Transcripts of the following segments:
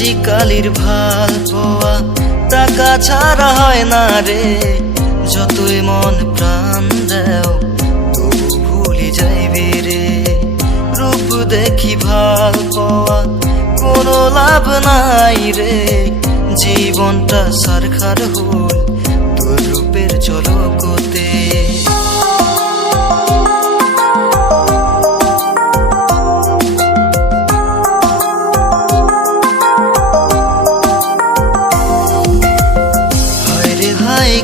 আজিকালির ভাল পাওয়া টাকা ছাড়া হয় না রে, যতই মন প্রাণ দেও তবু ভুলি যাইবে রে। রূপ দেখি ভাল পাওয়া কোনো লাভ নাই রে, জীবনটা সারখার হল তোর রূপের ঝলকতে।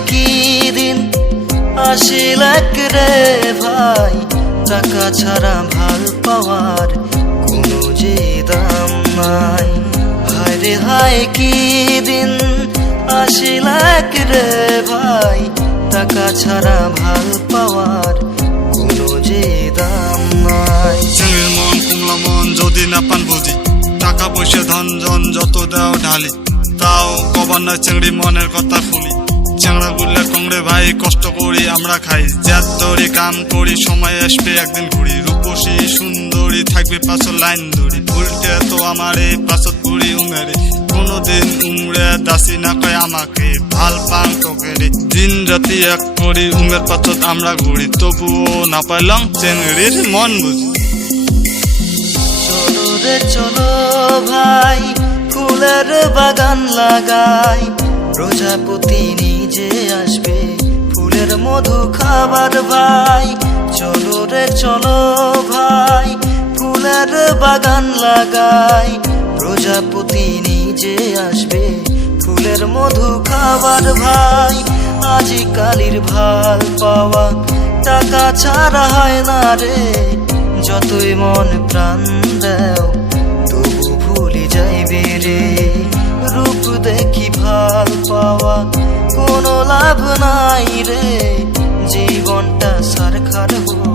কি দিন আসিল রে ভাই, টাকা ছাড়া ভাল পাওয়ার কোনো যে দাম নাই। হায় রে হায় কি দিন আসিল রে ভাই, টাকা ছাড়া ভাল পাওয়ার কোনো যে দাম নাই। চিংড়ির মন কুমলা মন যদি না পান বুঝি, টাকা পয়সা ধন জন যত দাও ঢালি, তাও কবার নয় চিংড়ি মনের কথা খুলি। চ্যাংড়া গুল্লা কংড়ে ভাই কষ্ট করি আমরা খাই, জ্যাদ ধরি কাম করি সময় আসবে একদিন ঘুরি। রূপসী সুন্দরী থাকবে পাঁচর লাইন ধরি, উল্টে তো আমার এই পাঁচত ঘুরি উমেরে। কোনোদিন উমরে দাসি না কয় আমাকে ভাল পাং তোকে রে, দিন রাতি এক করি উমের পাঁচত আমরা ঘুরি, তবুও না পাইলাম চেংড়ির মন বুঝি। চলো রে চলো ভাই ফুলের বাগান লাগাই, প্রজাপতি নিজে আসবে ফুলের মধু খাবার ভাই। চলো রে চলো ভাই ফুলের বাগান লাগাই, প্রজাপতি নিজে আসবে ফুলের মধু খাবার ভাই। আজিকালির ভাল পাওয়া টাকা ছাড়া হয় না রে, যতই মন প্রাণ দেও তবু ভুলি যাইবে রে। রূপ দেখি ভাল পাওয়া কোনো লাভ নাই রে, জীবনটা সারখার হল